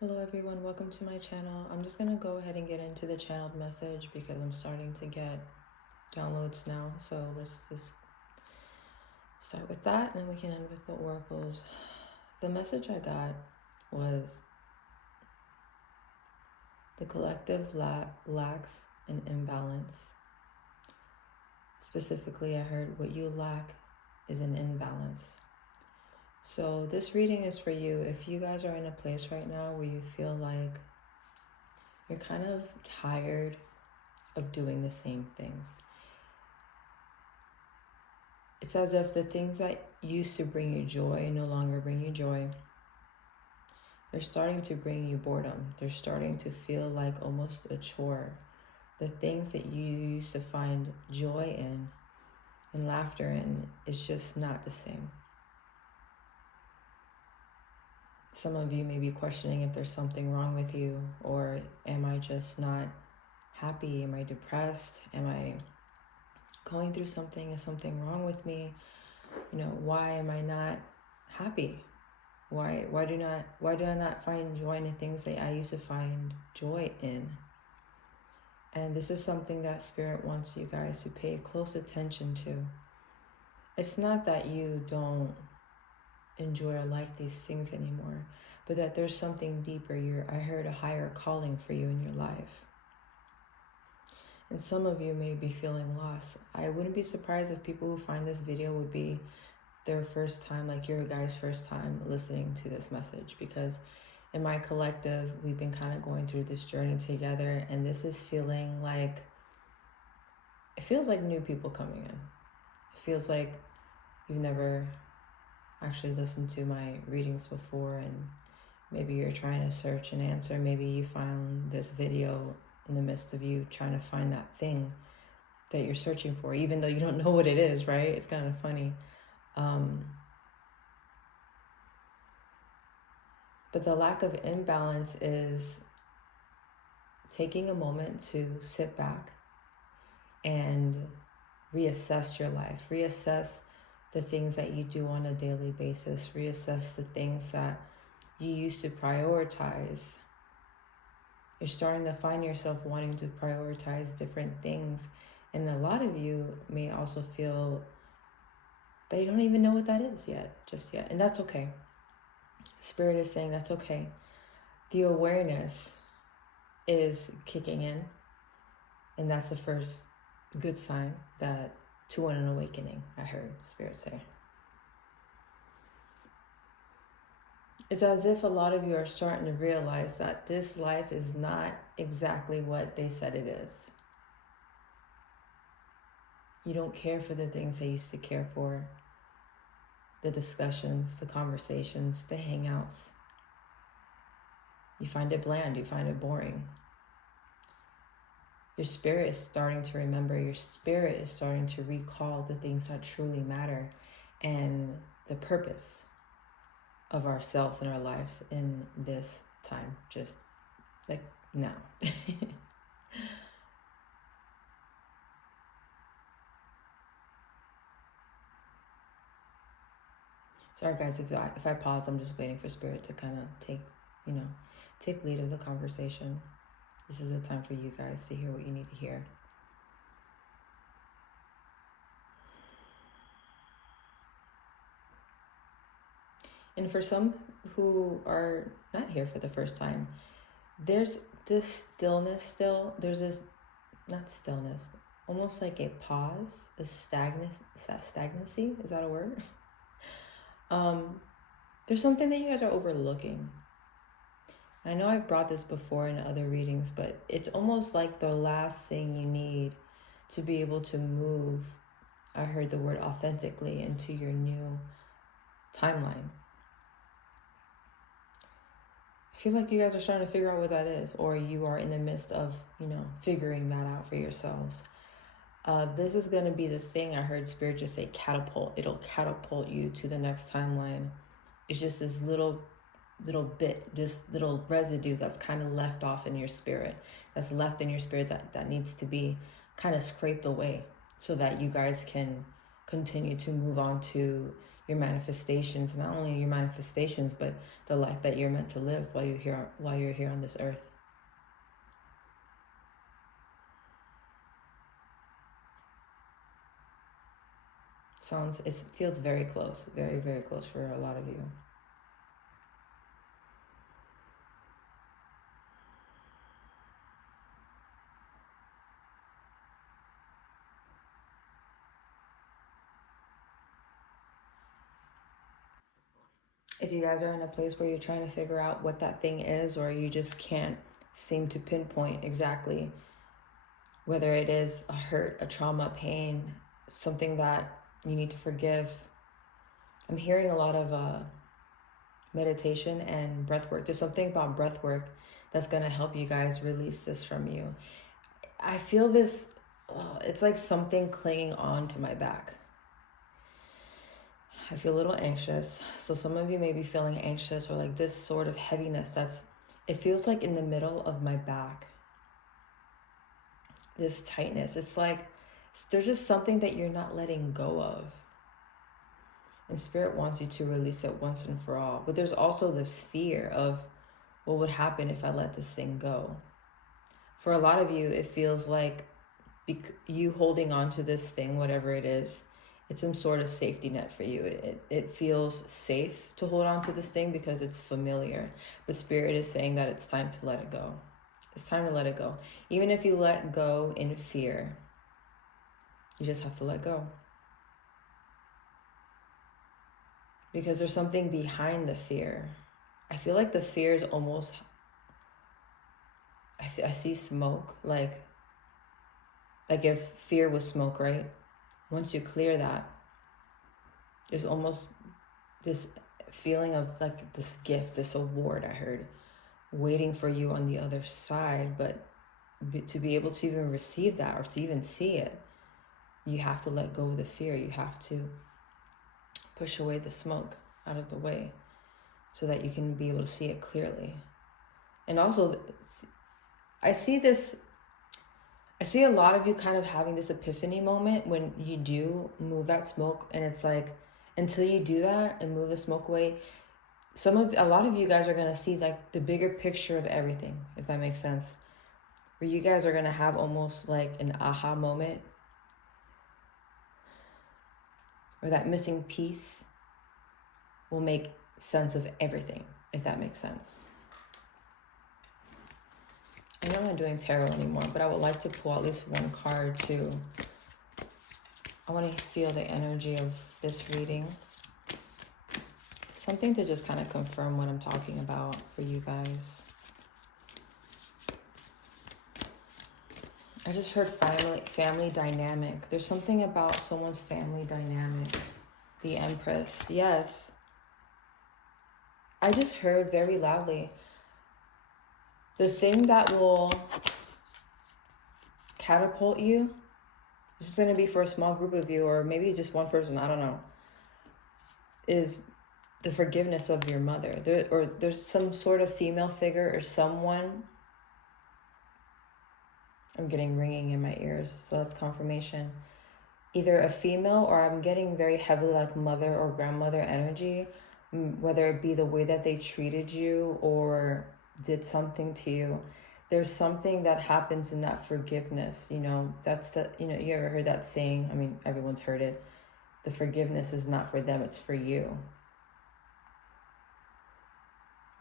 Hello everyone, welcome to my channel. I'm just gonna go ahead and get into the channeled message because I'm starting to get downloads now. So let's just start with that and then we can end with the oracles. The message I got was the collective lacks an imbalance. Specifically, I heard what you lack is an imbalance. So this reading is for you if you guys are in a place right now where you feel like you're kind of tired of doing the same things. It's as if the things that used to bring you joy no longer bring you joy. They're starting to bring you boredom. They're starting to feel like almost a chore. The things that you used to find joy in and laughter in is just not the same. Some of you may be questioning if there's something wrong with you, or am I just not happy? Am I depressed? Am I going through something? Is something wrong with me? Why am I not happy? Why do I not find joy in the things that I used to find joy in? And this is something that Spirit wants you guys to pay close attention to. It's not that you don't enjoy or like these things anymore, but that there's something deeper. I heard a higher calling for you in your life. And some of you may be feeling lost. I wouldn't be surprised if people who find this video would be their first time, like your guys' first time listening to this message, because in my collective, we've been kind of going through this journey together, and this is feeling like, it feels like new people coming in. It feels like you've never actually listened to my readings before, and maybe you're trying to search an answer. Maybe you found this video in the midst of you trying to find that thing that you're searching for, even though you don't know what it is, right? It's kind of funny. But the lack of imbalance is taking a moment to sit back and reassess your life, reassess the things that you do on a daily basis, reassess the things that you used to prioritize. You're starting to find yourself wanting to prioritize different things. And a lot of you may also feel that you don't even know what that is just yet. And that's okay. Spirit is saying that's okay. The awareness is kicking in. And that's the first good sign that to an awakening, I heard Spirit say. It's as if a lot of you are starting to realize that this life is not exactly what they said it is. You don't care for the things they used to care for. The discussions, the conversations, the hangouts. You find it bland, you find it boring. Your spirit is starting to remember, your spirit is starting to recall the things that truly matter and the purpose of ourselves and our lives in this time, just like now. Sorry guys, if I pause, I'm just waiting for Spirit to kind of take lead of the conversation. This is a time for you guys to hear what you need to hear. And for some who are not here for the first time, there's this stillness still. There's this, not stillness, almost like a pause, a stagnancy. Is that a word? There's something that you guys are overlooking. I know I've brought this before in other readings, but it's almost like the last thing you need to be able to move, I heard the word authentically, into your new timeline. I feel like you guys are starting to figure out what that is, or you are in the midst of, figuring that out for yourselves. This is going to be the thing I heard Spirit just say, catapult. It'll catapult you to the next timeline. It's just this little bit, this little residue that's kind of left off in your spirit, that needs to be kind of scraped away so that you guys can continue to move on to your manifestations, not only your manifestations, but the life that you're meant to live while you're here on this earth. It feels very close, very, very close for a lot of you. If you guys are in a place where you're trying to figure out what that thing is, or you just can't seem to pinpoint exactly whether it is a hurt, a trauma, pain, something that you need to forgive, I'm hearing a lot of meditation and breath work. There's something about breath work that's going to help you guys release this from you. I feel this, it's like something clinging on to my back. I feel a little anxious. So some of you may be feeling anxious, or like this sort of heaviness it feels like in the middle of my back. This tightness. It's like there's just something that you're not letting go of. And Spirit wants you to release it once and for all. But there's also this fear of what would happen if I let this thing go. For a lot of you, it feels like you holding on to this thing, whatever it is, it's some sort of safety net for you. It feels safe to hold on to this thing because it's familiar. But Spirit is saying that it's time to let it go. It's time to let it go. Even if you let go in fear, you just have to let go. Because there's something behind the fear. I feel like the fear is almost, I see smoke, like if fear was smoke, right? Once you clear that, there's almost this feeling of like this gift, this award I heard, waiting for you on the other side. But to be able to even receive that or to even see it, you have to let go of the fear. You have to push away the smoke out of the way so that you can be able to see it clearly. And also, I see a lot of you kind of having this epiphany moment when you do move that smoke, and it's like, until you do that and move the smoke away, a lot of you guys are going to see like the bigger picture of everything, if that makes sense. Where you guys are going to have almost like an aha moment, or that missing piece will make sense of everything, if that makes sense. I know I'm not doing tarot anymore, but I would like to pull at least one card too. I want to feel the energy of this reading. Something to just kind of confirm what I'm talking about for you guys. I just heard family dynamic. There's something about someone's family dynamic. The Empress. Yes. I just heard very loudly, the thing that will catapult you, this is going to be for a small group of you, or maybe just one person, I don't know, is the forgiveness of your mother. There's some sort of female figure or someone. I'm getting ringing in my ears, so that's confirmation. Either a female, or I'm getting very heavily like mother or grandmother energy, whether it be the way that they treated you or did something to you. There's something that happens in that forgiveness. That's you ever heard that saying? I mean, everyone's heard it. The forgiveness is not for them, it's for you.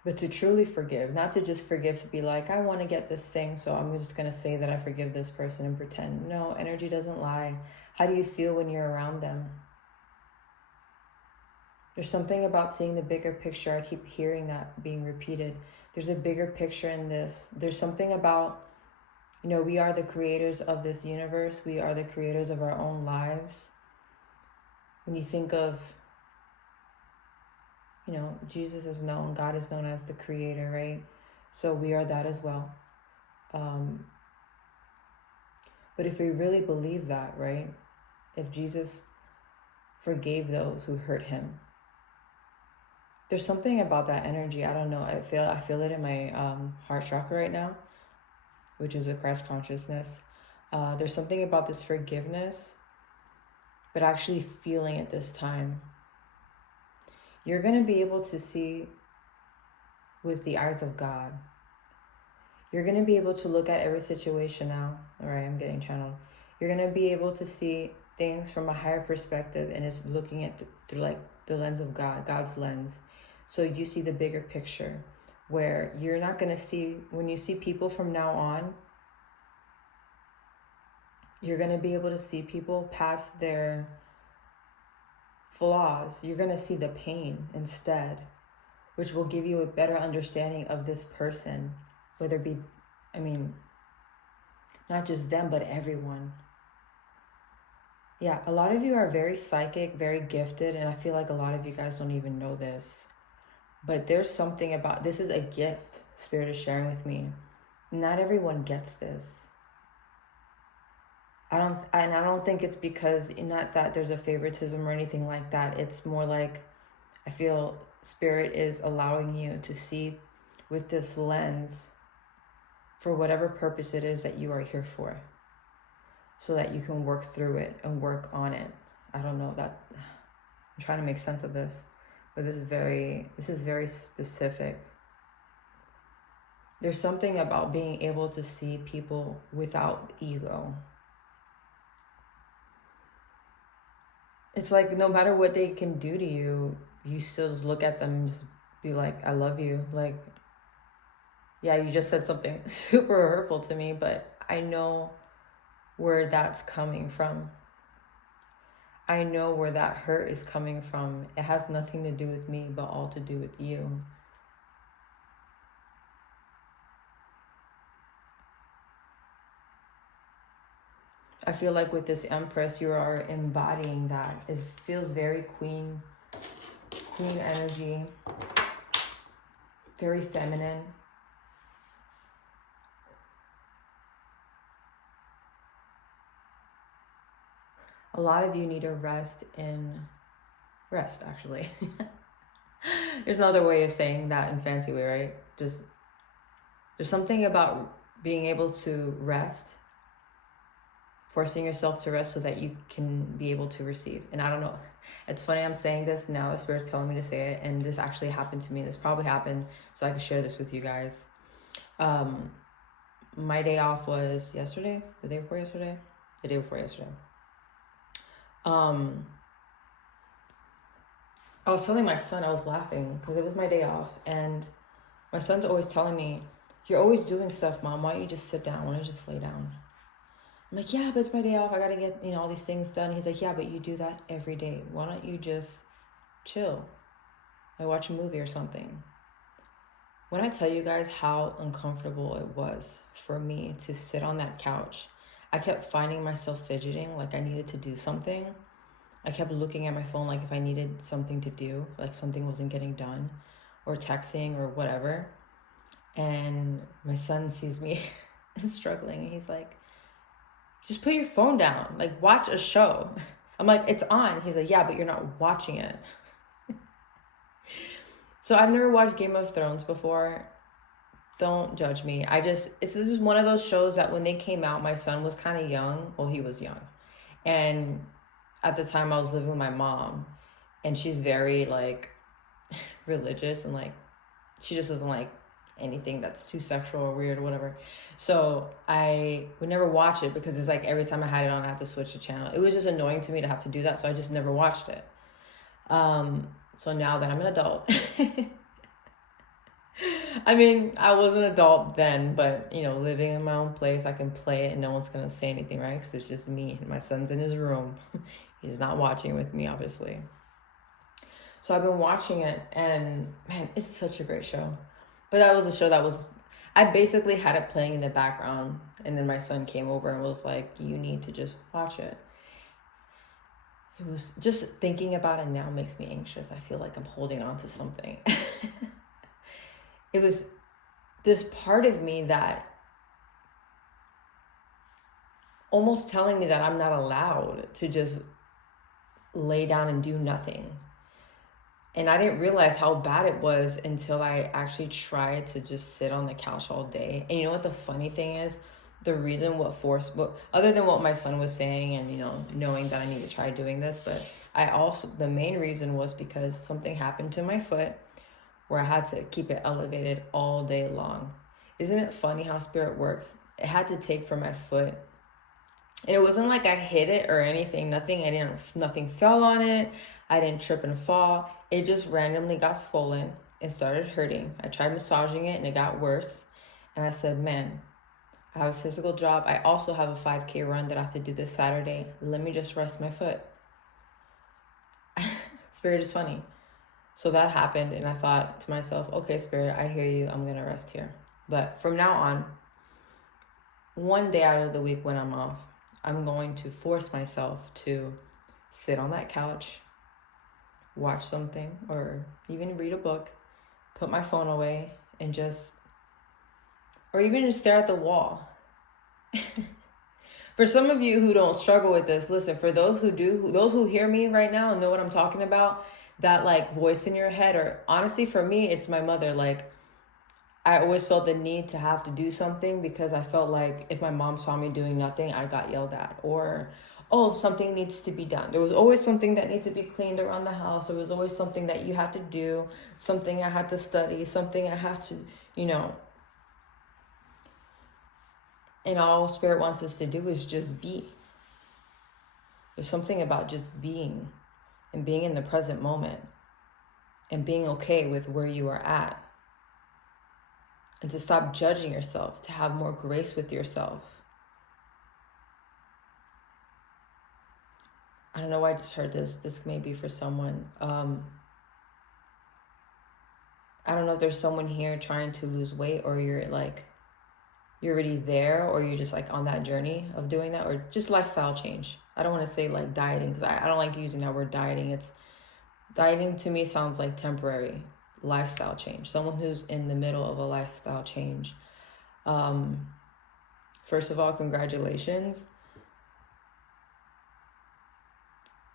But to truly forgive, not to just forgive to be like, I want to get this thing, so I'm just going to say that I forgive this person and pretend. No, energy doesn't lie. How do you feel when you're around them? There's something about seeing the bigger picture. I keep hearing that being repeated. There's a bigger picture in this. There's something about, we are the creators of this universe. We are the creators of our own lives. When you think of, Jesus is known, God is known as the creator, right? So we are that as well. But if we really believe that, right? If Jesus forgave those who hurt him, there's something about that energy. I don't know. I feel it in my heart chakra right now, which is a Christ consciousness. There's something about this forgiveness, but actually feeling it this time. you're going to be able to see with the eyes of God. You're going to be able to look at every situation now. All right, I'm getting channeled. You're going to be able to see things from a higher perspective, and it's looking at through like the lens of God, God's lens. So you see the bigger picture, where you're not going to see, when you see people from now on, you're going to be able to see people past their flaws. You're going to see the pain instead, which will give you a better understanding of this person, whether it be, I mean, not just them, but everyone. Yeah, a lot of you are very psychic, very gifted, and I feel like a lot of you guys don't even know this. But there's something about, this is a gift Spirit is sharing with me. Not everyone gets this. I don't think it's because, not that there's a favoritism or anything like that. It's more like, I feel Spirit is allowing you to see with this lens for whatever purpose it is that you are here for, so that you can work through it and work on it. I don't know that, I'm trying to make sense of this, but this is very specific. There's something about being able to see people without ego. It's like no matter what they can do to you, you still just look at them and just be like, I love you. Like, yeah, you just said something super hurtful to me, but I know where that's coming from. I know where that hurt is coming from. It has nothing to do with me, but all to do with you. I feel like with this Empress, you are embodying that. It feels very queen energy, very feminine. A lot of you need to rest, actually. There's no other way of saying that in fancy way, right? Just, there's something about being able to rest, forcing yourself to rest so that you can be able to receive. And I don't know, it's funny I'm saying this now, the Spirit's telling me to say it, and this actually happened to me. This probably happened, so I can share this with you guys. My day off was yesterday, the day before yesterday. I was telling my son, I was laughing because it was my day off, and my son's always telling me, you're always doing stuff, Mom. Why don't you just sit down? Why don't you just lay down? I'm like, yeah, but it's my day off. I got to get, all these things done. He's like, yeah, but you do that every day. Why don't you just chill? Like watch a movie or something. When I tell you guys how uncomfortable it was for me to sit on that couch, I kept finding myself fidgeting like I needed to do something. I kept looking at my phone like if I needed something to do, like something wasn't getting done, or texting or whatever. And my son sees me struggling, and he's like, just put your phone down, like watch a show. I'm like, it's on. He's like, yeah, but you're not watching it. So I've never watched Game of Thrones before. Don't judge me. This is one of those shows that when they came out, my son was kind of young. Well, he was young. And at the time I was living with my mom, and she's very like religious, and like, she just doesn't like anything that's too sexual or weird or whatever. So I would never watch it because it's like every time I had it on, I had to switch the channel. It was just annoying to me to have to do that. So I just never watched it. So now that I'm an adult, I mean, I was an adult then, but living in my own place, I can play it and no one's going to say anything, right? Because it's just me. My son's in his room. He's not watching with me, obviously. So I've been watching it, and man, it's such a great show. But that was a show I basically had it playing in the background, and then my son came over and was like, you need to just watch it. It was just thinking about it now makes me anxious. I feel like I'm holding on to something. It was this part of me that almost telling me that I'm not allowed to just lay down and do nothing. And I didn't realize how bad it was until I actually tried to just sit on the couch all day. And you know what the funny thing is? the reason other than what my son was saying and, knowing that I need to try doing this, but the main reason was because something happened to my foot where I had to keep it elevated all day long. Isn't it funny how spirit works? It had to take from my foot. And it wasn't like I hit it or anything. Nothing fell on it. I didn't trip and fall. It just randomly got swollen and started hurting. I tried massaging it and it got worse. And I said, man, I have a physical job. I also have a 5K run that I have to do this Saturday. Let me just rest my foot. Spirit is funny. So that happened, and I thought to myself, okay, Spirit, I hear you. I'm going to rest here. But from now on, one day out of the week when I'm off, I'm going to force myself to sit on that couch, watch something, or even read a book, put my phone away, and or even just stare at the wall. For some of you who don't struggle with this, listen, for those who do, those who hear me right now and know what I'm talking about, that like voice in your head, or honestly for me, it's my mother. Like, I always felt the need to have to do something because I felt like if my mom saw me doing nothing, I got yelled at. Or, oh, something needs to be done. There was always something that needed to be cleaned around the house. There was always something that you had to do, something I had to study, something I had to, And all Spirit wants us to do is just be. There's something about just being and being in the present moment and being okay with where you are at. And to stop judging yourself, to have more grace with yourself. I don't know why I just heard this. This may be for someone. I don't know if there's someone here trying to lose weight, or you're already there, or you're just like on that journey of doing that, or just lifestyle change. I don't want to say like dieting, because I don't like using that word dieting. Dieting to me sounds like temporary. Lifestyle change. Someone who's in the middle of a lifestyle change. First of all, congratulations.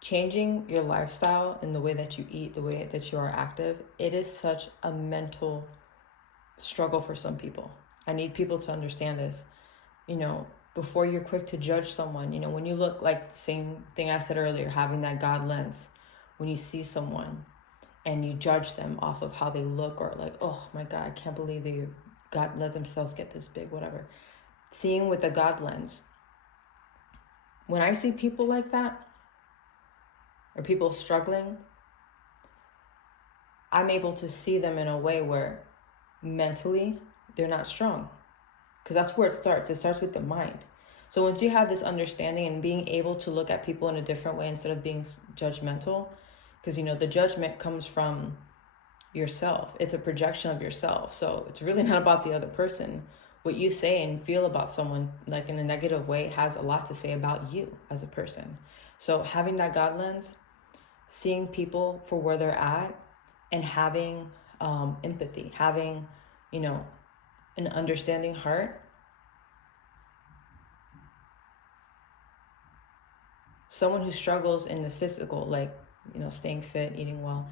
Changing your lifestyle and the way that you eat, the way that you are active, it is such a mental struggle for some people. I need people to understand this. Before you're quick to judge someone, when you look, like the same thing I said earlier, having that God lens, when you see someone and you judge them off of how they look, or like, oh my God, I can't believe they let themselves get this big, whatever. Seeing with the God lens. When I see people like that, or people struggling, I'm able to see them in a way where mentally they're not strong. Because that's where it starts. It starts with the mind. So once you have this understanding and being able to look at people in a different way instead of being judgmental, because the judgment comes from yourself. It's a projection of yourself. So it's really not about the other person. What you say and feel about someone, like in a negative way, has a lot to say about you as a person. So having that God lens, seeing people for where they're at, and having empathy, having, an understanding heart. Someone who struggles in the physical, like, staying fit, eating well,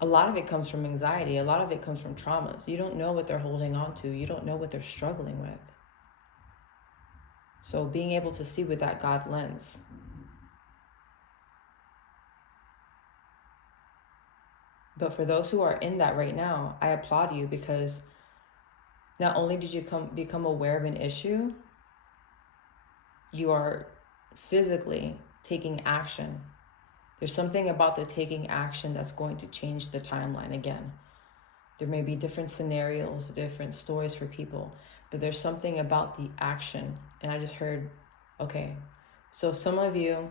a lot of it comes from anxiety. A lot of it comes from traumas. You don't know what they're holding on to. You don't know what they're struggling with. So being able to see with that God lens. But for those who are in that right now, I applaud you, because not only did you become aware of an issue, you are physically taking action. There's something about the taking action that's going to change the timeline again. There may be different scenarios, different stories for people, but there's something about the action. And I just heard, okay, so some of you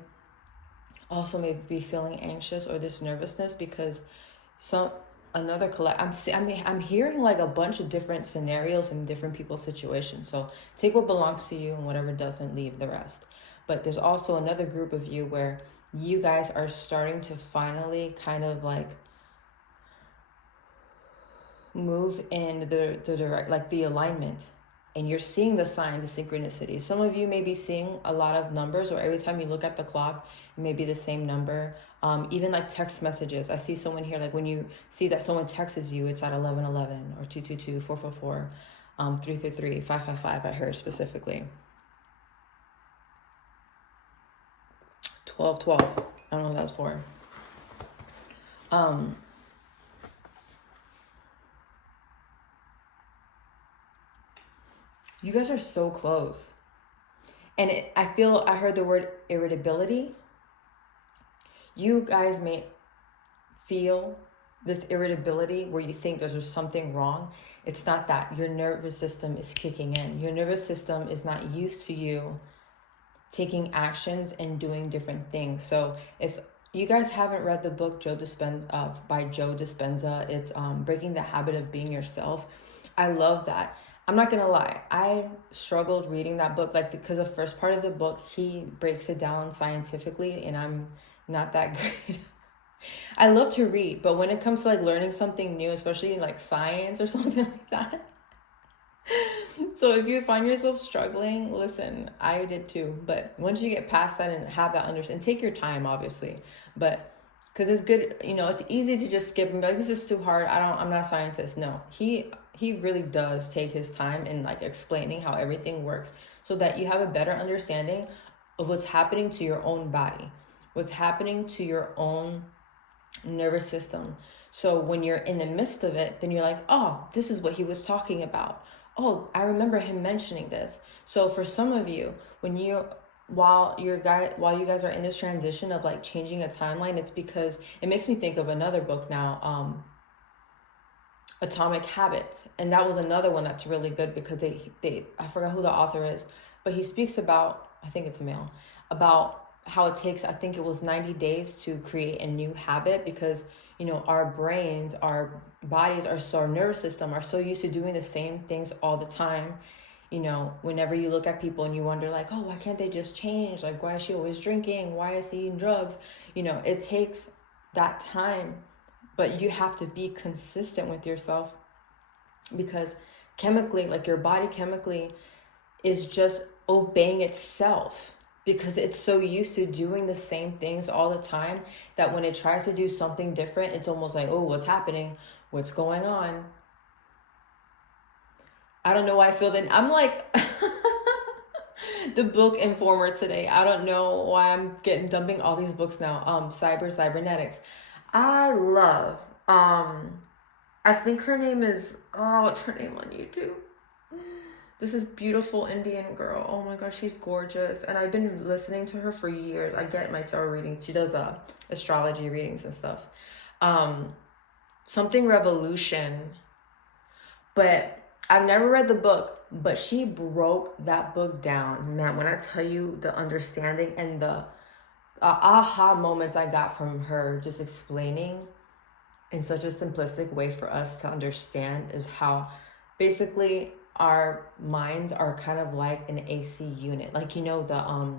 also may be feeling anxious or this nervousness because I'm hearing like a bunch of different scenarios and different people's situations. So take what belongs to you and whatever doesn't, leave the rest. But there's also another group of you where you guys are starting to finally kind of like move in the direct, like the alignment, and you're seeing the signs of synchronicity. Some of you may be seeing a lot of numbers, or every time you look at the clock, it may be the same number. Even like text messages. I see someone here, like when you see that someone texts you, it's at 1111 or 222 444. 333, 555, I heard specifically. 1212. I don't know what that's for. You guys are so close. And I heard the word irritability. You guys may feel this irritability where you think there's something wrong. It's not that. Your nervous system is kicking in. Your nervous system is not used to you taking actions and doing different things. So if you guys haven't read the book by Joe Dispenza, it's Breaking the Habit of Being Yourself. I love that. I'm not gonna lie, I struggled reading that book, like, because the first part of the book, he breaks it down scientifically, and I'm not that great. I love to read, but when it comes to like learning something new, especially in like science or something like that. So if you find yourself struggling, listen, I did too. But once you get past that and have that understanding, take your time, obviously. But because it's good, it's easy to just skip and be like, this is too hard. I'm not a scientist. No, he really does take his time in like explaining how everything works so that you have a better understanding of what's happening to your own body, what's happening to your own nervous system. So when you're in the midst of it, then you're like, oh, this is what he was talking about. Oh, I remember him mentioning this. So for some of you, while you guys are in this transition of like changing a timeline, it's because it makes me think of another book now, Atomic Habits. And that was another one that's really good because I forgot who the author is, but he speaks about, I think it's a male, about how it takes, I think it was 90 days to create a new habit because, our brains, our bodies, our nervous system are so used to doing the same things all the time. Whenever you look at people and you wonder like, oh, why can't they just change? Like, why is she always drinking? Why is he eating drugs? It takes that time, but you have to be consistent with yourself because chemically, like your body chemically is just obeying itself because it's so used to doing the same things all the time that when it tries to do something different, it's almost like, oh, what's happening? What's going on? I don't know why I feel that. I'm like the book informer today. I don't know why I'm dumping all these books now. Cybernetics. I love, I think her name is, what's her name on YouTube? This is beautiful Indian girl. Oh my gosh, she's gorgeous. And I've been listening to her for years. I get my tarot readings. She does astrology readings and stuff. Something Revolution. But I've never read the book, but she broke that book down. Man, when I tell you the understanding and the aha moments I got from her just explaining in such a simplistic way for us to understand is how basically our minds are kind of like an AC unit. Like, the,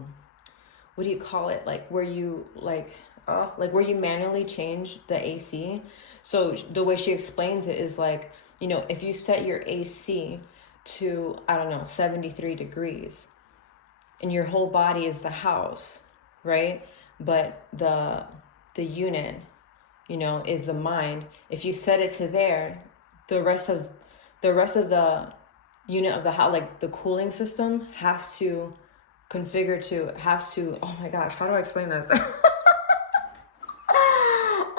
what do you call it? Like where you where you manually change the AC. So the way she explains it is like, if you set your AC to, 73 degrees and your whole body is the house, right? But the unit, is the mind. If you set it to there, the rest of the unit of the house, like the cooling system has to oh my gosh, how do I explain this?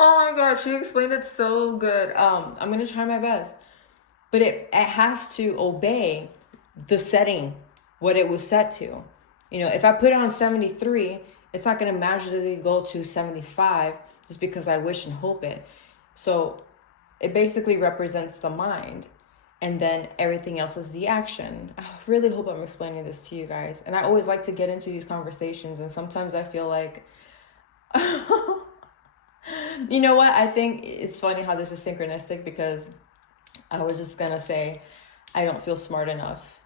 Oh my gosh, she explained it so good. I'm going to try my best. But it has to obey the setting, what it was set to. If I put it on 73, it's not going to magically go to 75 just because I wish and hope it. So it basically represents the mind. And then everything else is the action. I really hope I'm explaining this to you guys. And I always like to get into these conversations. And sometimes I feel like, you know what? I think it's funny how this is synchronistic because I was just going to say, I don't feel smart enough,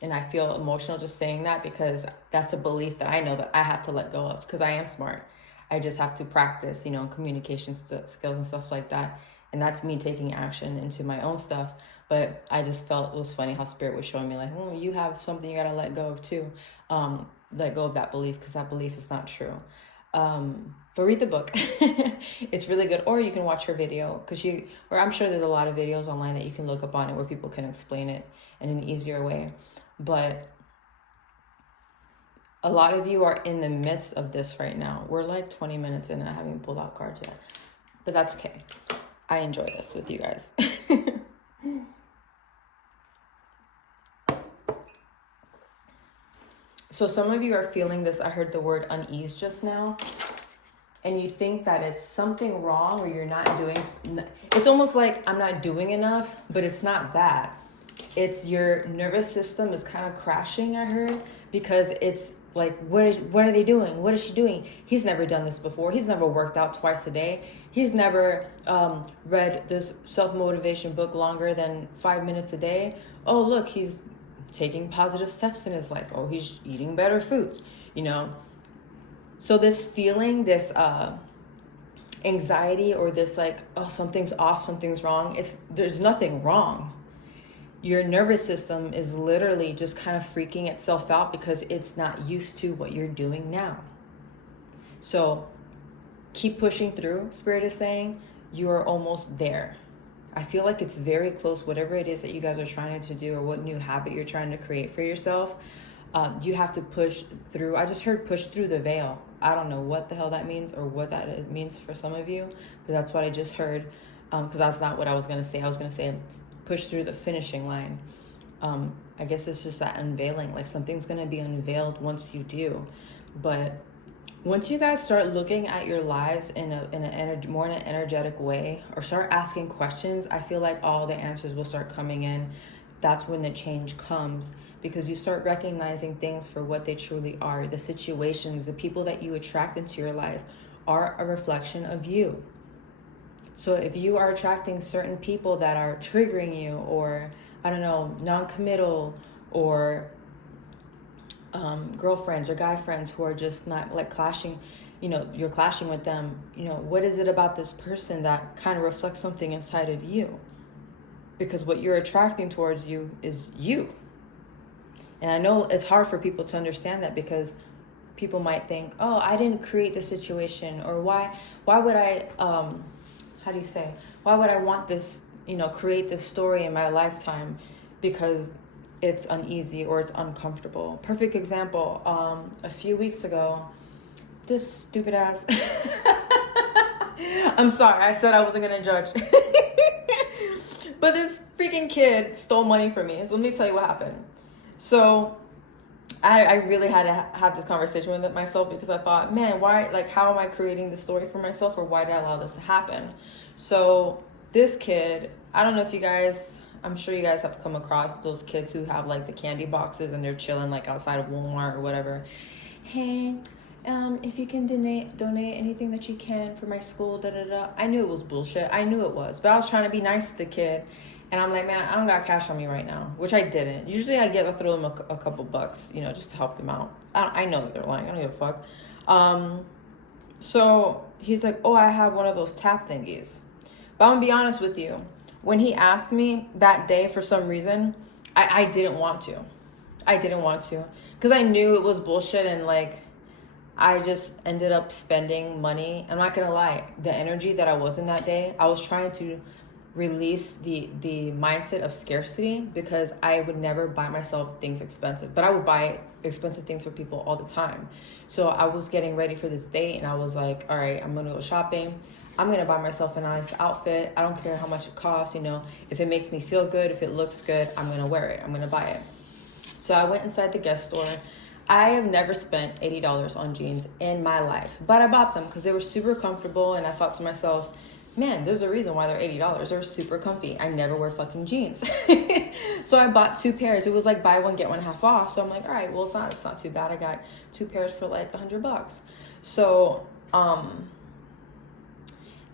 and I feel emotional just saying that because that's a belief that I know that I have to let go of because I am smart. I just have to practice, communication skills and stuff like that. And that's me taking action into my own stuff. But I just felt it was funny how Spirit was showing me like, you have something you got to let go of too. Let go of that belief because that belief is not true. But read the book. It's really good. Or you can watch her video, or I'm sure there's a lot of videos online that you can look up on it where people can explain it in an easier way. But a lot of you are in the midst of this right now. We're like 20 minutes in and I haven't pulled out cards yet. But that's okay. I enjoy this with you guys. So some of you are feeling this. I heard the word unease just now. And you think that it's something wrong or you're not doing. It's almost like I'm not doing enough, but it's not that. It's your nervous system is kind of crashing, I heard, because it's like, what are they doing? What is she doing? He's never done this before. He's never worked out twice a day. He's never read this self-motivation book longer than 5 minutes a day. Oh, look, he's taking positive steps in his life. Oh, he's eating better foods, you know. So this feeling, this anxiety, or this like, oh, something's off, something's wrong. There's nothing wrong. Your nervous system is literally just kind of freaking itself out because it's not used to what you're doing now. So keep pushing through, Spirit is saying. You are almost there. I feel like it's very close. Whatever it is that you guys are trying to do or what new habit you're trying to create for yourself, you have to push through. I just heard push through the veil. I don't know what the hell that means or what that means for some of you, but that's what I just heard, because that's not what I was going to say. I was going to say push through the finishing line. I guess it's just that unveiling, like something's going to be unveiled once you do. But once you guys start looking at your lives in more in an energetic way, or start asking questions, I feel like all the answers will start coming in. That's when the change comes, because you start recognizing things for what they truly are. The situations, the people that you attract into your life are a reflection of you. So if you are attracting certain people that are triggering you, or, I don't know, non-committal, or girlfriends or guy friends who are just not like clashing, you know, you're clashing with them, you know, what is it about this person that kind of reflects something inside of you? Because what you're attracting towards you is you. And I know it's hard for people to understand that, because people might think, oh, I didn't create the situation, or why would I, how do you say, why would I want this, you know, create this story in my lifetime? Because it's uneasy or it's uncomfortable. Perfect example, a few weeks ago, this stupid ass, I'm sorry, I said I wasn't gonna judge. But this freaking kid stole money from me. So let me tell you what happened. So I really had to have this conversation with myself, because I thought, man, why, like, how am I creating this story for myself, or why did I allow this to happen? So this kid, I don't know if you guys, I'm sure you guys have come across those kids who have like the candy boxes and they're chilling like outside of Walmart or whatever. Hey, if you can donate anything that you can for my school, I knew it was bullshit. I knew it was, but I was trying to be nice to the kid. And I'm like, man, I don't got cash on me right now, which I didn't. Usually I throw them a couple bucks, you know, just to help them out. I know that they're lying. I don't give a fuck. So he's like, oh, I have one of those tap thingies. But I'm gonna be honest with you. When he asked me that day, for some reason, I didn't want to. I didn't want to. Because I knew it was bullshit, and like, I just ended up spending money. I'm not gonna lie. The energy that I was in that day, I was trying to release the mindset of scarcity, because I would never buy myself things expensive, but I would buy expensive things for people all the time. So I was getting ready for this date, and I was like, all right, I'm gonna go shopping. I'm gonna buy myself a nice outfit. I don't care how much it costs, you know, if it makes me feel good, if it looks good, I'm gonna wear it, I'm gonna buy it. So I went inside the Guess store. I have never spent $80 on jeans in my life, but I bought them because they were super comfortable, and I thought to myself, man, there's a reason why they're $80. They're super comfy. I never wear fucking jeans. So I bought 2 pairs. It was like buy one, get one half off. So I'm like, all right, well, it's not too bad. I got 2 pairs for like $100. So, I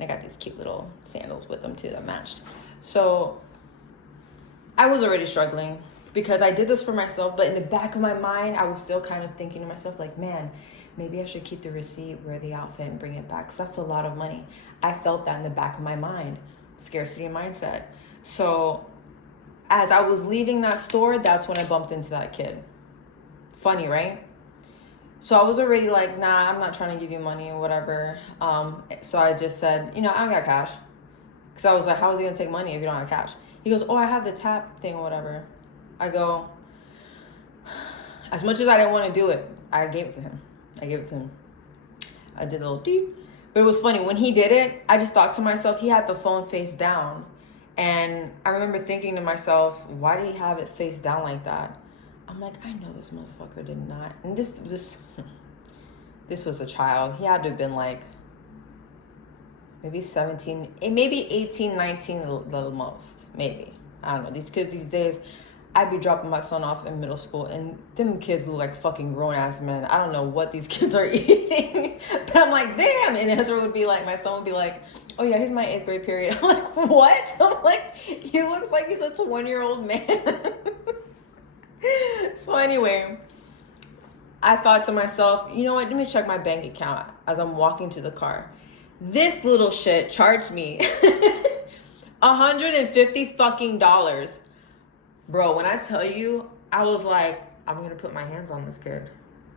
got these cute little sandals with them too that matched. So I was already struggling because I did this for myself, but in the back of my mind, I was still kind of thinking to myself like, man, maybe I should keep the receipt, wear the outfit, and bring it back, because that's a lot of money. I felt that in the back of my mind, scarcity mindset. So as I was leaving that store, that's when I bumped into that kid. Funny, right? So I was already like, nah, I'm not trying to give you money or whatever. So I just said, I don't got cash. Because I was like, how is he going to take money if you don't have cash? He goes, oh, I have the tap thing or whatever. I go, as much as I didn't want to do it, I gave it to him. I did a little deep. But it was funny. When he did it, I just thought to myself, he had the phone face down. And I remember thinking to myself, why did he have it face down like that? I'm like, I know this motherfucker did not. And this was a child. He had to have been like maybe 17, maybe 18, 19 the most. Maybe. I don't know. These kids these days, I'd be dropping my son off in middle school, and them kids look like fucking grown-ass men. I don't know what these kids are eating. But I'm like, damn. And Ezra would be like, my son would be like, oh yeah, he's my 8th grade period. I'm like, what? I'm like, he looks like he's a 20-year-old man. So anyway, I thought to myself, you know what? Let me check my bank account as I'm walking to the car. This little shit charged me $150 fucking dollars. Bro, when I tell you, I was like, I'm going to put my hands on this kid.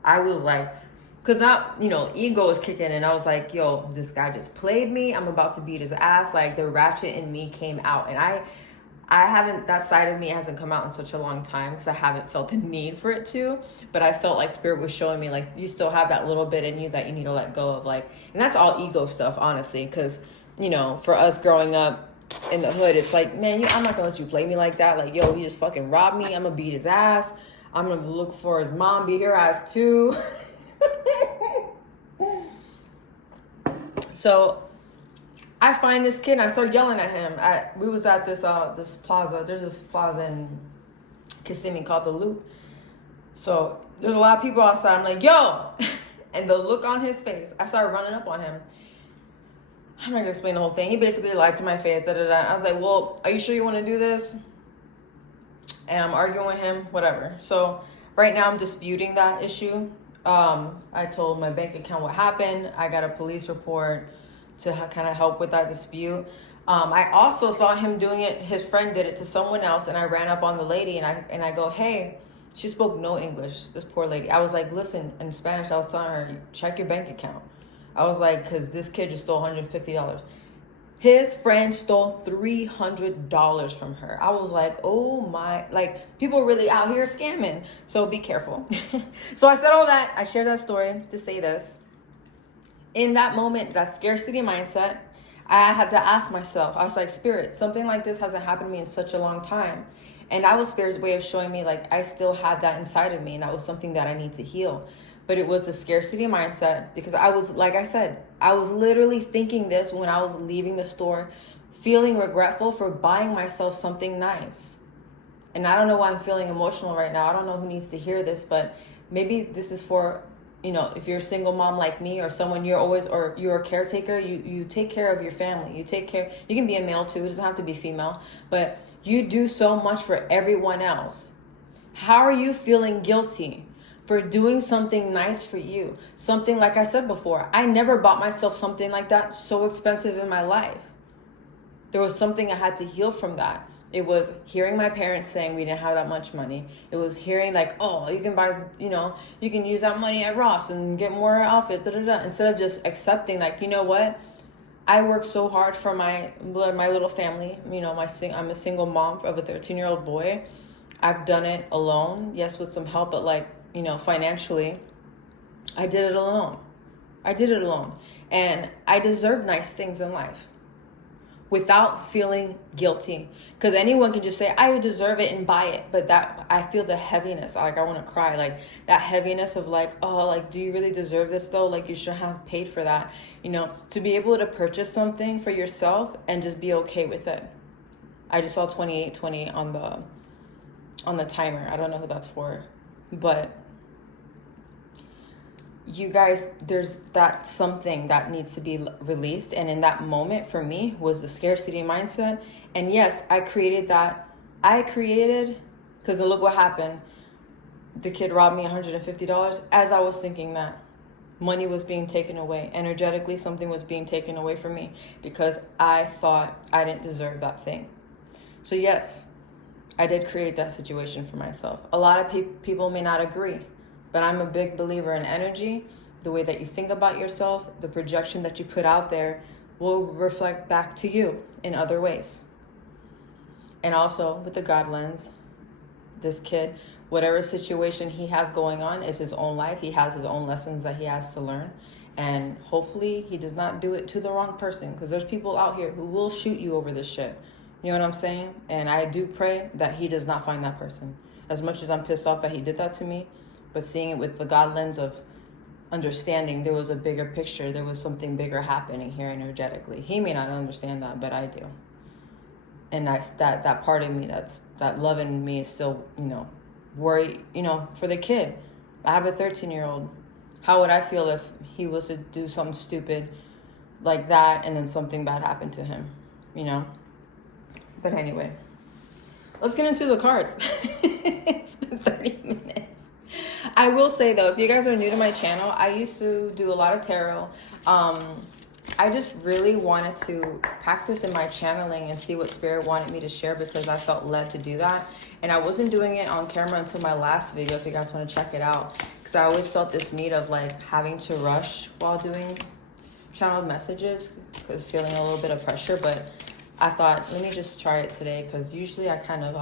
I was like, because now, ego is kicking in. I was like, yo, this guy just played me. I'm about to beat his ass. Like, the ratchet in me came out. And I haven't, that side of me hasn't come out in such a long time because I haven't felt the need for it to. But I felt like Spirit was showing me, like, you still have that little bit in you that you need to let go of. Like, and that's all ego stuff, honestly. Because, for us growing up in the hood, it's like, man, I'm not going to let you play me like that. Like, yo, he just fucking robbed me. I'm going to beat his ass. I'm going to look for his mom, beat her ass too. So I find this kid and I start yelling at him. We was at this plaza. There's this plaza in Kissimmee called The Loop. So there's a lot of people outside. I'm like, yo! And the look on his face, I started running up on him. I'm not gonna explain the whole thing. He basically lied to my face. I was like, well, are you sure you want to do this? And I'm arguing with him, whatever. So right now I'm disputing that issue. I told my bank account what happened. I got a police report to kind of help with that dispute. I also saw him doing it. His friend did it to someone else, and I ran up on the lady and I go, hey, she spoke no English, this poor lady. I was like, listen, in Spanish, I was telling her, check your bank account. I was like, because this kid just stole $150. His friend stole $300 from her. I was like, oh my, like, people really out here scamming. So be careful. So I said all that. I shared that story to say this. In that moment, that scarcity mindset, I had to ask myself, I was like, Spirit, something like this hasn't happened to me in such a long time. And that was Spirit's way of showing me, like, I still had that inside of me. And that was something that I need to heal. But it was the scarcity mindset, because I was, like I said, I was literally thinking this when I was leaving the store, feeling regretful for buying myself something nice. And I don't know why I'm feeling emotional right now. I don't know who needs to hear this, but maybe this is for, if you're a single mom like me, or someone or you're a caretaker, you take care of your family. You take care, you can be a male too, it doesn't have to be female, but you do so much for everyone else. How are you feeling guilty for doing something nice for you? Something, like I said before, I never bought myself something like that so expensive in my life. There was something I had to heal from that. It was hearing my parents saying we didn't have that much money. It was hearing like, oh, you can buy, you can use that money at Ross and get more outfits, instead of just accepting, like, you know what? I work so hard for my little family. I'm a single mom of a 13-year-old boy. I've done it alone, yes, with some help, but financially, I did it alone. And I deserve nice things in life without feeling guilty. Because anyone can just say, I deserve it and buy it. But that, I feel the heaviness. Like, I want to cry. Like, that heaviness of like, oh, like, do you really deserve this though? Like, you should have paid for that. To be able to purchase something for yourself and just be okay with it. I just saw 2820 on the timer. I don't know who that's for. But you guys, there's that something that needs to be released. And in that moment for me was the scarcity mindset. And yes, I created, because look what happened. The kid robbed me $150 as I was thinking that. Money was being taken away. Energetically, something was being taken away from me because I thought I didn't deserve that thing. So yes, I did create that situation for myself. A lot of people may not agree, But I'm a big believer in energy. The way that you think about yourself, the projection that you put out there will reflect back to you in other ways. And also with the God lens, this kid, whatever situation he has going on is his own life. He has his own lessons that he has to learn. And hopefully he does not do it to the wrong person, because there's people out here who will shoot you over this shit. You know what I'm saying? And I do pray that he does not find that person. As much as I'm pissed off that he did that to me, but seeing it with the God lens of understanding there was a bigger picture, there was something bigger happening here energetically. He may not understand that, but I do. And that part of me, that love in me is still, worry, for the kid. I have a 13-year-old. How would I feel if he was to do something stupid like that and then something bad happened to him, But anyway, let's get into the cards. It's been 30 minutes. I will say, though, if you guys are new to my channel, I used to do a lot of tarot. I just really wanted to practice in my channeling and see what Spirit wanted me to share, because I felt led to do that. And I wasn't doing it on camera until my last video, if you guys want to check it out. Because I always felt this need of having to rush while doing channeled messages, because feeling a little bit of pressure. But I thought, let me just try it today, because usually I kind of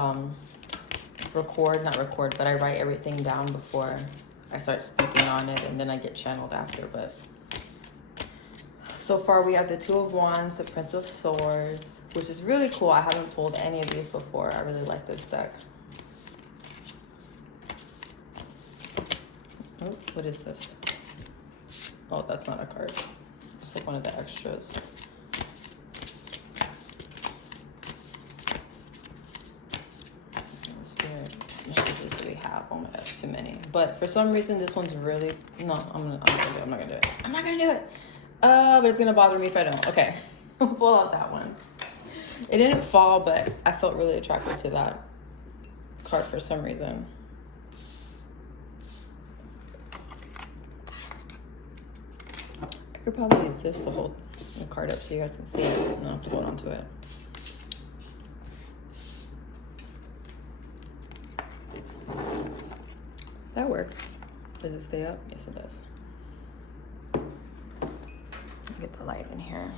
but I write everything down before I start speaking on it, and then I get channeled after. But so far we have the Two of Wands, the Prince of Swords, which is really cool. I haven't pulled any of these before. I really like this deck. Oh, what is this? Oh, that's not a card. It's like one of the extras. Spirit, messages do we have? Oh my gosh, too many. But for some reason, this one's really, no, I'm not gonna do it. I'm not gonna do it. But it's gonna bother me if I don't. Okay, we'll pull out that one. It didn't fall, but I felt really attracted to that card for some reason. I could probably use this to hold the card up so you guys can see it. And I don't have to hold on to it. That works. Does it stay up? Yes, it does. Get the light in here.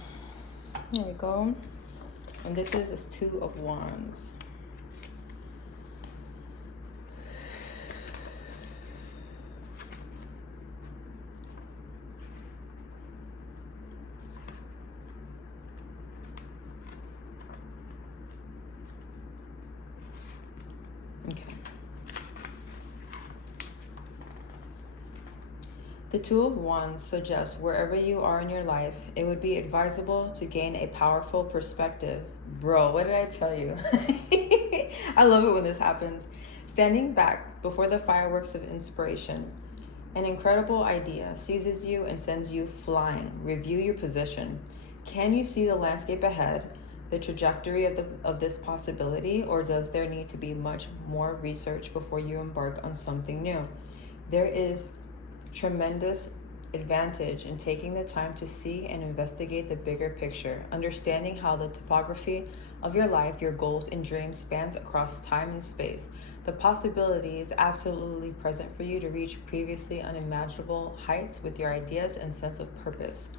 There we go. And this is this Two of Wands. Okay. The Two of Wands suggests wherever you are in your life, it would be advisable to gain a powerful perspective. Bro, what did I tell you? I love it when this happens. Standing back before the fireworks of inspiration, an incredible idea seizes you and sends you flying. Review your position. Can you see the landscape ahead, the trajectory of this possibility, or does there need to be much more research before you embark on something new? There is tremendous advantage in taking the time to see and investigate the bigger picture, understanding how the topography of your life, your goals and dreams spans across time and space. The possibility is absolutely present for you to reach previously unimaginable heights with your ideas and sense of purpose.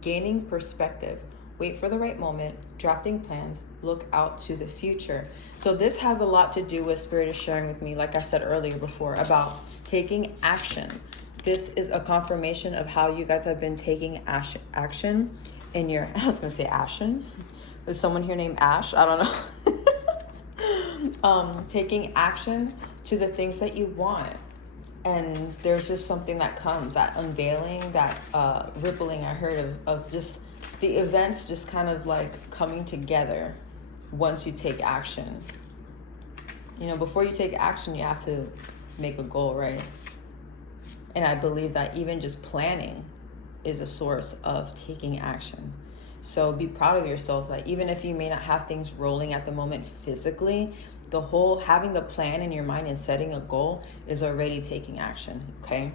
Gaining perspective. Wait for the right moment, drafting plans, look out to the future. So this has a lot to do with Spirit is sharing with me, like I said earlier before, about taking action. This is a confirmation of how you guys have been taking action in your, I was going to say action. Is someone here named Ash? I don't know. Taking action to the things that you want. And there's just something that comes, that unveiling, that rippling I heard of just the events just kind of like coming together once you take action. Before you take action, you have to make a goal, right? And I believe that even just planning is a source of taking action. So be proud of yourselves that even if you may not have things rolling at the moment physically, the whole having the plan in your mind and setting a goal is already taking action, okay?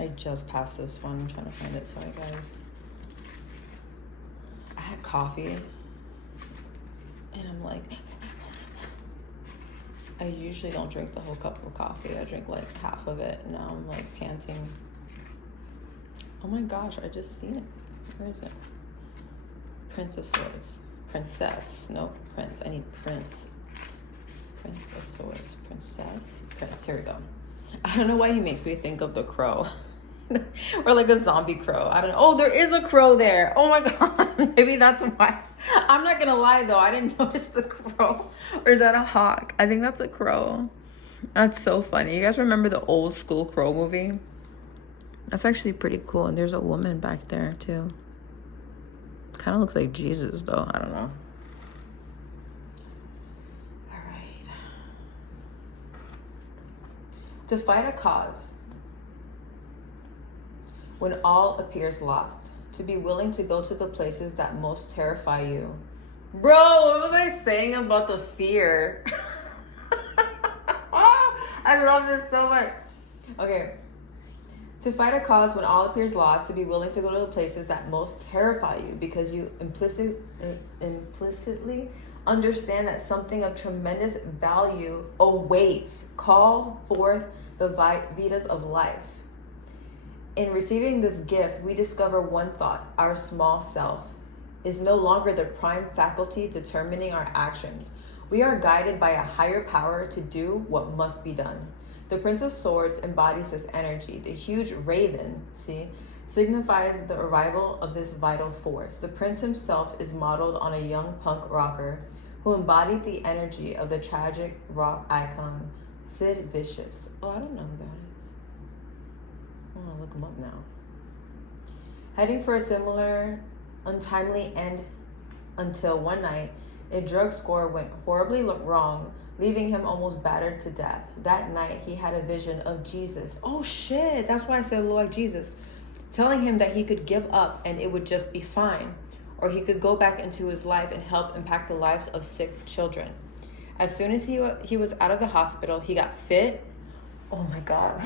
I just passed this one. I'm trying to find it. Sorry, guys. I had coffee. And I'm like, I usually don't drink the whole cup of coffee. I drink like half of it. Now I'm like panting. Oh my gosh, I just seen it. Where is it? Prince of Swords. Princess. No, Prince. I need Prince. Prince of Swords. Princess. Prince. Here we go. I don't know why he makes me think of the crow. Or like a zombie crow. I don't know. Oh, there is a crow there. Oh my god. Maybe that's why. I'm not gonna lie though. I didn't notice the crow. Or is that a hawk? I think that's a crow. That's so funny. You guys remember the old school crow movie? That's actually pretty cool. And there's a woman back there too. Kind of looks like Jesus though. I don't know. All right. To fight a cause when all appears lost. To be willing to go to the places that most terrify you. Bro, what was I saying about the fear? I love this so much. Okay. To fight a cause when all appears lost, to be willing to go to the places that most terrify you because you implicitly understand that something of tremendous value awaits. Call forth the vitas of life. In receiving this gift, we discover one thought: our small self is no longer the prime faculty determining our actions. We are guided by a higher power to do what must be done. The Prince of Swords embodies this energy. The huge raven, signifies the arrival of this vital force. The prince himself is modeled on a young punk rocker who embodied the energy of the tragic rock icon Sid Vicious. Oh, I don't know who that is. I'm gonna look him up now. Heading for a similar untimely end until one night, a drug score went horribly wrong, leaving him almost battered to death. That night, he had a vision of Jesus. Oh shit, that's why I said look like Jesus. Telling him that he could give up and it would just be fine. Or he could go back into his life and help impact the lives of sick children. As soon as he was out of the hospital, he got fit. Oh my God.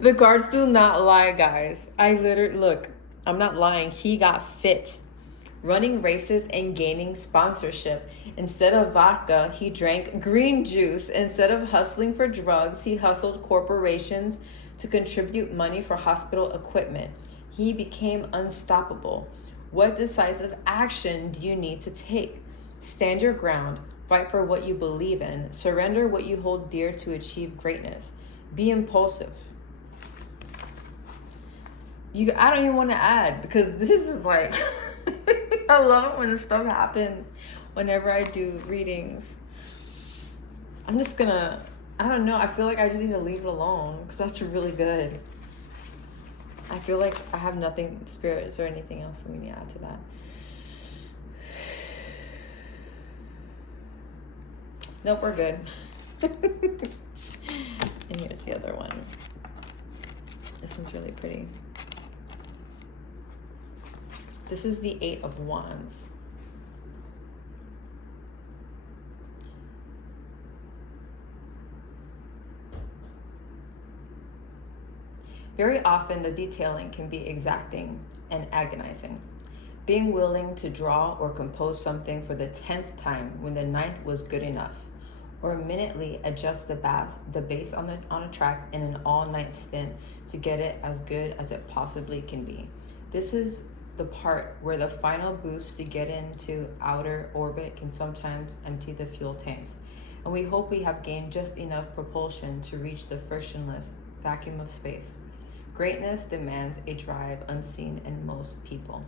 The cards do not lie, guys. I literally, look, I'm not lying. He got fit. Running races and gaining sponsorship. Instead of vodka, he drank green juice. Instead of hustling for drugs, he hustled corporations to contribute money for hospital equipment. He became unstoppable. What decisive action do you need to take? Stand your ground. Fight for what you believe in. Surrender what you hold dear to achieve greatness. Be impulsive. I don't even want to add because this is like, I love it when this stuff happens whenever I do readings. I'm just gonna, I don't know, I feel like I just need to leave it alone because that's really good. I feel like I have nothing, spirits or anything else that we need to add to that. Nope, we're good. And here's the other one. This one's really pretty. This is the 8 of Wands. Very often the detailing can be exacting and agonizing. Being willing to draw or compose something for the 10th time when the 9th was good enough, or minutely adjust the bass on a track in an all-night stint to get it as good as it possibly can be. This is the part where the final boost to get into outer orbit can sometimes empty the fuel tanks, and we hope we have gained just enough propulsion to reach the frictionless vacuum of space. Greatness demands a drive unseen in most people.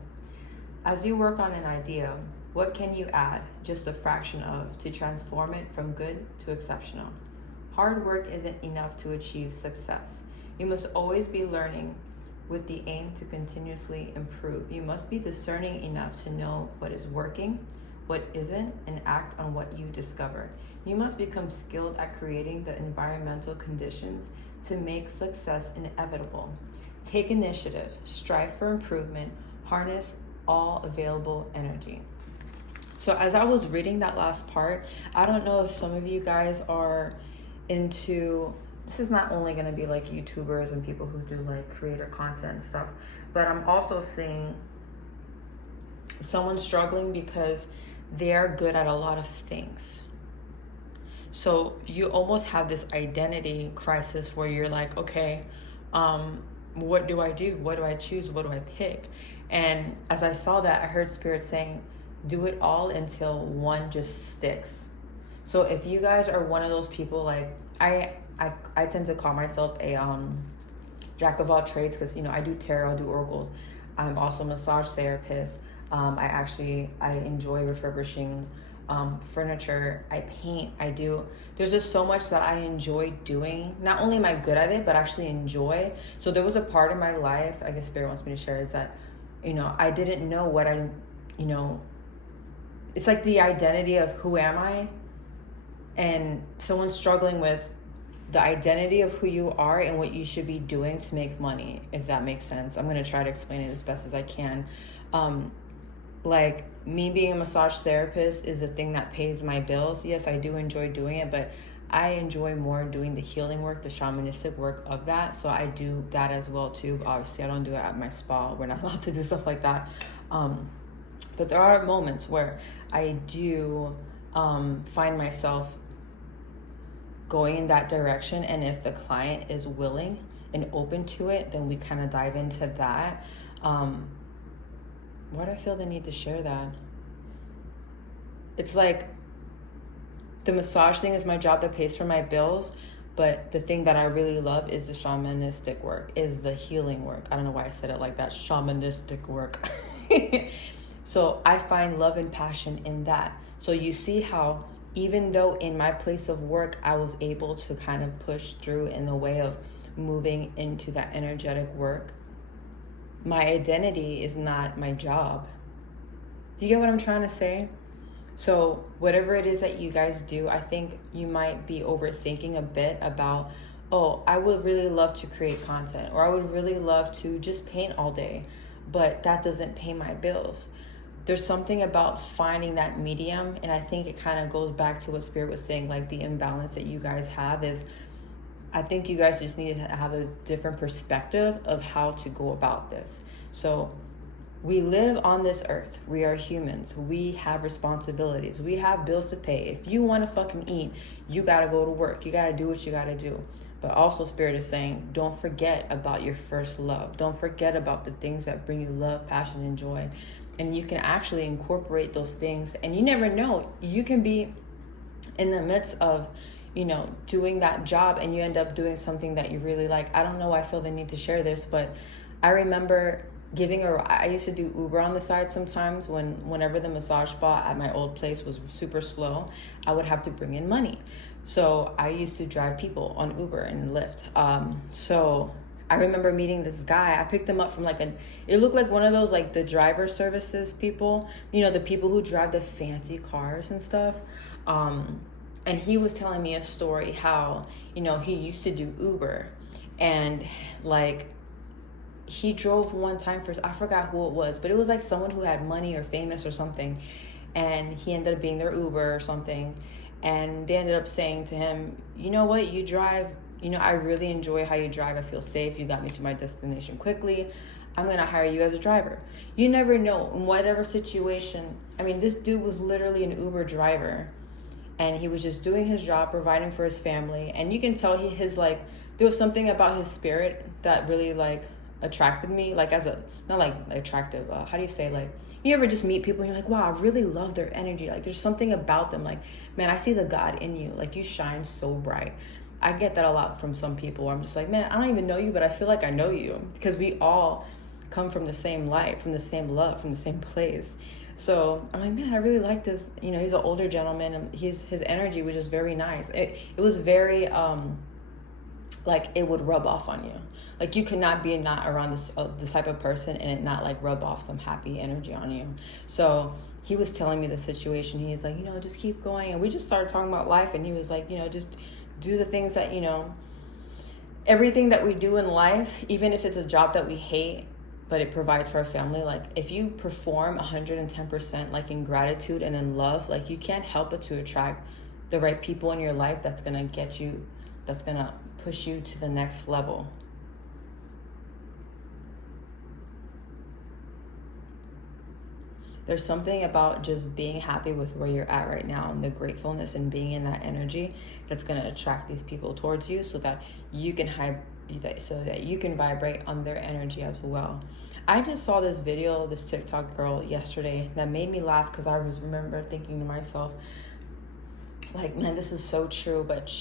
As you work on an idea, what can you add just a fraction of to transform it from good to exceptional? Hard work isn't enough to achieve success. You must always be learning with the aim to continuously improve. You must be discerning enough to know what is working, what isn't, and act on what you discover. You must become skilled at creating the environmental conditions to make success inevitable. Take initiative, strive for improvement, harness all available energy. So as I was reading that last part, I don't know if some of you guys are into, this is not only going to be like YouTubers and people who do like creator content and stuff, but I'm also seeing someone struggling because they are good at a lot of things. So you almost have this identity crisis where you're like, okay, what do I do? What do I choose? What do I pick? And as I saw that, I heard Spirit saying, do it all until one just sticks. So if you guys are one of those people, like I tend to call myself a jack of all trades, because I do tarot, I do oracles. I'm also a massage therapist. I enjoy refurbishing furniture. I paint. There's just so much that I enjoy doing. Not only am I good at it, but actually enjoy. So there was a part of my life, I guess Spirit wants me to share, is that, I didn't know what it's like the identity of who am I, and someone struggling with the identity of who you are and what you should be doing to make money, if that makes sense. I'm going to try to explain it as best as I can. Like me being a massage therapist is a thing that pays my bills. Yes, I do enjoy doing it, but I enjoy more doing the healing work, the shamanistic work of that. So I do that as well too. Obviously, I don't do it at my spa. We're not allowed to do stuff like that. But there are moments where I do find myself going in that direction. And if the client is willing and open to it, then we kind of dive into that. Why do I feel the need to share that? It's like the massage thing is my job that pays for my bills, but the thing that I really love is the shamanistic work, is the healing work. I don't know why I said it like that, shamanistic work. So I find love and passion in that. So you see how even though in my place of work, I was able to kind of push through in the way of moving into that energetic work, my identity is not my job. Do you get what I'm trying to say? So whatever it is that you guys do, I think you might be overthinking a bit about, oh, I would really love to create content, or I would really love to just paint all day, but that doesn't pay my bills. There's something about finding that medium, and I think it kind of goes back to what Spirit was saying, like the imbalance that you guys have is, I think you guys just need to have a different perspective of how to go about this. So we live on this earth. We are humans. We have responsibilities. We have bills to pay. If you want to fucking eat, you got to go to work. You got to do what you got to do. But also Spirit is saying, don't forget about your first love. Don't forget about the things that bring you love, passion, and joy. And you can actually incorporate those things. And you never know. You can be in the midst of doing that job, and you end up doing something that you really like. I don't know why I feel the need to share this, but I remember I used to do Uber on the side sometimes whenever the massage spa at my old place was super slow, I would have to bring in money. So I used to drive people on Uber and Lyft. So I remember meeting this guy. I picked him up from it looked like one of those, like the driver services people, the people who drive the fancy cars and stuff. And he was telling me a story how, he used to do Uber, and he drove one time I forgot who it was, but it was like someone who had money or famous or something. And he ended up being their Uber or something. And they ended up saying to him, you know what, you drive, I really enjoy how you drive. I feel safe. You got me to my destination quickly. I'm going to hire you as a driver. You never know in whatever situation. I mean, this dude was literally an Uber driver. And he was just doing his job, providing for his family. And you can tell there was something about his spirit that really attracted me. Not attractive. How do you say, you ever just meet people and you're like, wow, I really love their energy. There's something about them. Man, I see the God in you. You shine so bright. I get that a lot from some people. I'm just like, man, I don't even know you, but I feel like I know you, because we all come from the same light, from the same love, from the same place. So I'm like, man, I really like this. He's an older gentleman, and his energy was just very nice. It was very, it would rub off on you. You could not be not around this type of person and it not rub off some happy energy on you. So he was telling me the situation. He's like, just keep going. And we just started talking about life. And he was like, just do the things that, everything that we do in life, even if it's a job that we hate, but it provides for our family. If you perform 110%, in gratitude and in love, you can't help but to attract the right people in your life that's going to push you to the next level. There's something about just being happy with where you're at right now and the gratefulness and being in that energy that's going to attract these people towards you, so that you can vibrate on their energy as well. I just saw this video, this TikTok girl yesterday, that made me laugh, because I remember thinking to myself, like, man, this is so true. But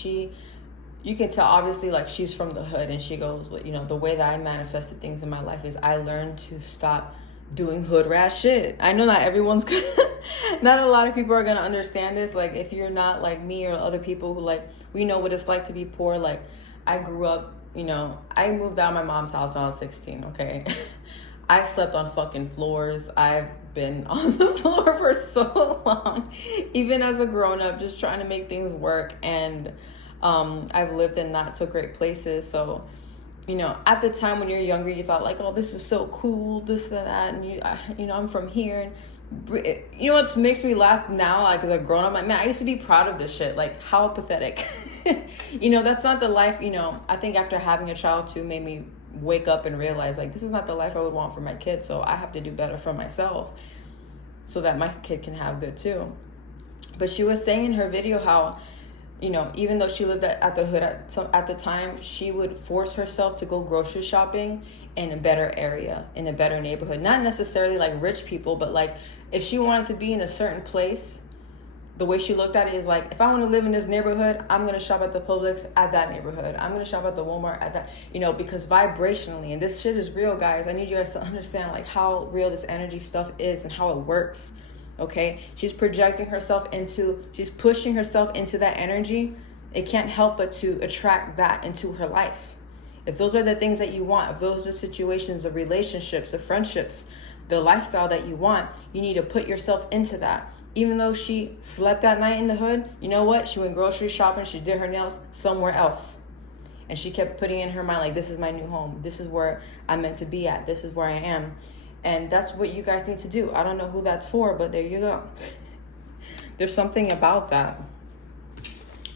you can tell, obviously, like, she's from the hood, and she goes, you know, the way that I manifested things in my life is I learned to stop doing hood rat shit. I know not everyone's not a lot of people are gonna understand this. Like, if you're not like me or other people who, like, we know what it's like to be poor. Like, I grew up, you know, I moved out of my mom's house when I was 16, okay? I slept on fucking floors. I've been on the floor for so long, even as a grown-up, just trying to make things work. And I've lived in not so great places. So, you know, at the time when you're younger, you thought like, oh, this is so cool, this and that, and you know, I'm from here. And you know what makes me laugh now, like, because I've grown up, like, man, I used to be proud of this shit. Like, how pathetic. You know, that's not the life. You know, I think after having a child too made me wake up and realize, like, this is not the life I would want for my kids. So I have to do better for myself, so that my kid can have good too. But she was saying in her video how, you know, even though she lived at the hood at the time, she would force herself to go grocery shopping in a better area, in a better neighborhood. Not necessarily like rich people, but like if she wanted to be in a certain place, the way she looked at it is like, if I want to live in this neighborhood, I'm going to shop at the Publix at that neighborhood. I'm going to shop at the Walmart at that, you know, because vibrationally, and this shit is real, guys. I need you guys to understand like how real this energy stuff is and how it works. Okay, she's projecting herself she's pushing herself into that energy. It can't help but to attract that into her life. If those are the things that you want, if those are situations, the relationships, the friendships, the lifestyle that you want, you need to put yourself into that. Even though she slept that night in the hood, you know what? She went grocery shopping, she did her nails somewhere else. And she kept putting in her mind, like, this is my new home. This is where I'm meant to be at. This is where I am. And that's what you guys need to do. I don't know who that's for, but there you go. There's something about that.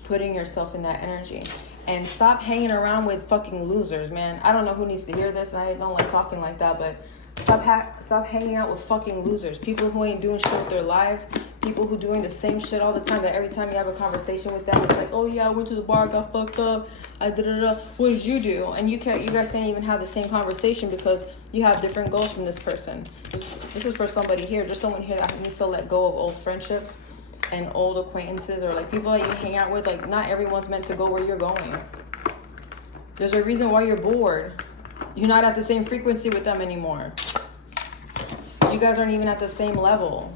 Putting yourself in that energy. And stop hanging around with fucking losers, man. I don't know who needs to hear this, and I don't like talking like that, but stop hanging out with fucking losers. People who ain't doing shit with their lives. People who doing the same shit all the time, that every time you have a conversation with them, it's like, oh yeah, I went to the bar, got fucked up, I da-da-da. What did you do? And you guys can't even have the same conversation because you have different goals from this person. This is for somebody here, just someone here that needs to let go of old friendships and old acquaintances, or like people that you hang out with. Like, not everyone's meant to go where you're going. There's a reason why you're bored. You're not at the same frequency with them anymore. You guys aren't even at the same level.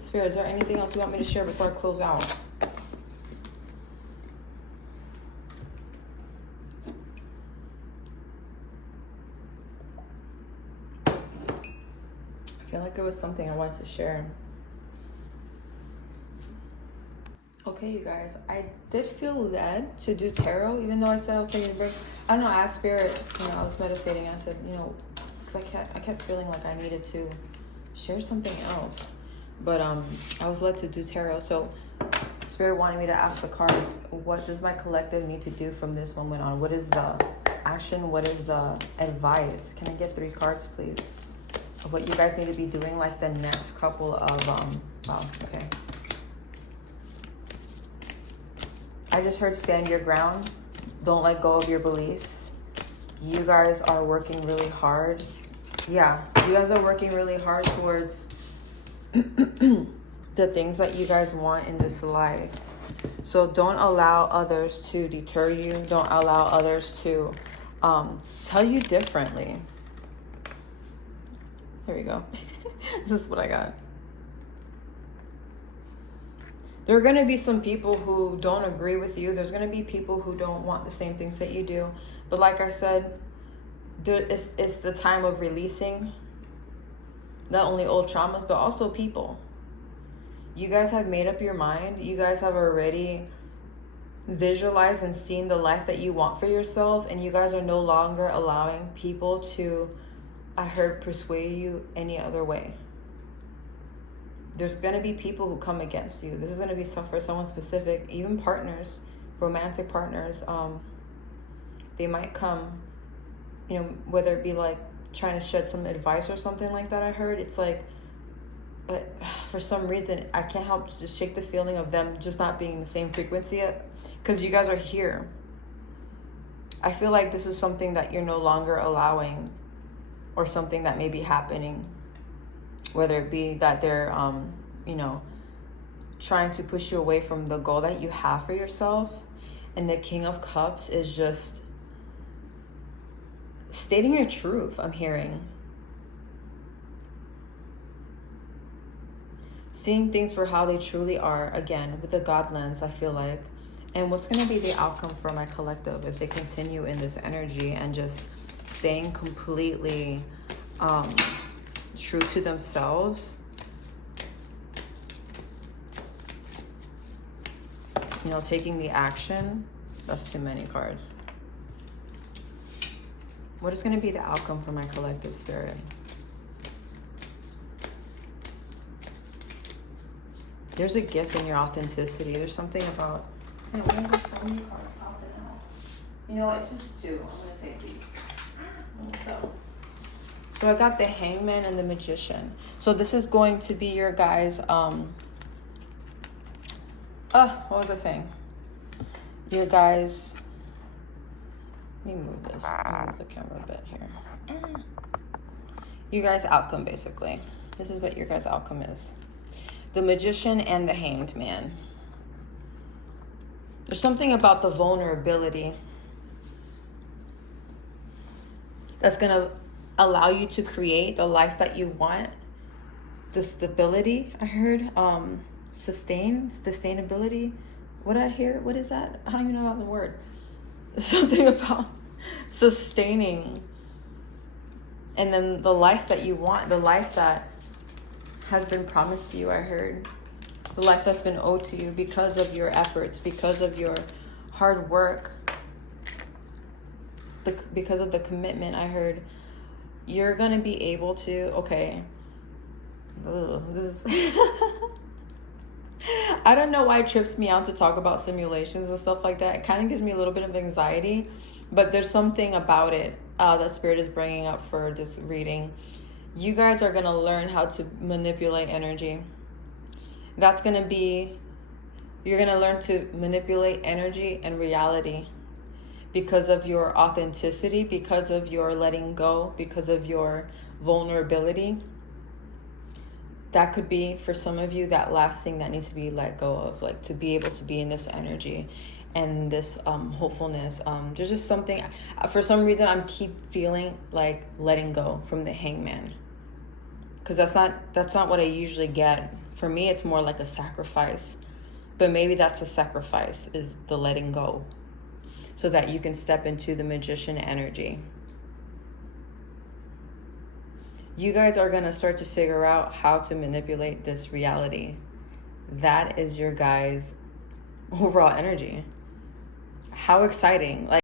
Spirit, is there anything else you want me to share before I close out? I feel like it was something I wanted to share. Okay, you guys, I did feel led to do tarot, even though I said I was taking a break. I don't know, I asked Spirit, you know, I was meditating, and I said, you know, because I kept feeling like I needed to share something else. But I was led to do tarot. So Spirit wanted me to ask the cards, what does my collective need to do from this moment on? What is the action? What is the advice? Can I get 3 cards, please? Of what you guys need to be doing, like the next couple of, wow, okay. I just heard stand your ground. Don't let go of your beliefs. You guys are working really hard. Yeah, you guys are working really hard towards the things that you guys want in this life. So don't allow others to deter you. Don't allow others to tell you differently. There we go. This is what I got. There are going to be some people who don't agree with you. There's going to be people who don't want the same things that you do. But like I said, it's the time of releasing not only old traumas, but also people. You guys have made up your mind. You guys have already visualized and seen the life that you want for yourselves. And you guys are no longer allowing people to, I heard, persuade you any other way. There's going to be people who come against you. This is going to be for someone specific, even partners, romantic partners. They might come, you know, whether it be like trying to shed some advice or something like that, I heard. It's like, but for some reason, I can't help just shake the feeling of them just not being in the same frequency yet, because you guys are here. I feel like this is something that you're no longer allowing, or something that may be happening, whether it be that they're, you know, trying to push you away from the goal that you have for yourself. And the King of Cups is just stating your truth, I'm hearing. Seeing things for how they truly are, again, with the God lens, I feel like. And what's going to be the outcome for my collective if they continue in this energy and just staying completely true to themselves? You know, taking the action. That's too many cards. What is going to be the outcome for my collective, Spirit? There's a gift in your authenticity. There's something about... Hey, why are there so many cards popping out? You know, it's just two. I'm going to take these. So I got the Hangman and the Magician. So this is going to be your guys... what was I saying? Your guys... Let me move this. Let me move the camera a bit here. You guys' outcome, basically. This is what your guys' outcome is. The Magician and the Hanged Man. There's something about the vulnerability that's going to allow you to create the life that you want. The stability, I heard. Sustainability. What did I hear? What is that? I don't even know about the word. Something about sustaining. And then the life that you want, the life that has been promised to you, I heard. The life that's been owed to you because of your efforts, because of your hard work, because of the commitment, I heard. You're going to be able to, okay. I don't know why it trips me out to talk about simulations and stuff like that. It kind of gives me a little bit of anxiety, but there's something about it that Spirit is bringing up for this reading. You guys are going to learn how to manipulate energy. That's going to be, you're going to learn to manipulate energy and reality because of your authenticity, because of your letting go, because of your vulnerability. That could be, for some of you, that last thing that needs to be let go of, like to be able to be in this energy and this hopefulness. There's just something, for some reason, I'm keep feeling like letting go from the Hangman. Because that's not what I usually get. For me, it's more like a sacrifice. But maybe that's a sacrifice, is the letting go. So that you can step into the Magician energy. You guys are going to start to figure out how to manipulate this reality. That is your guys' overall energy. How exciting. Like,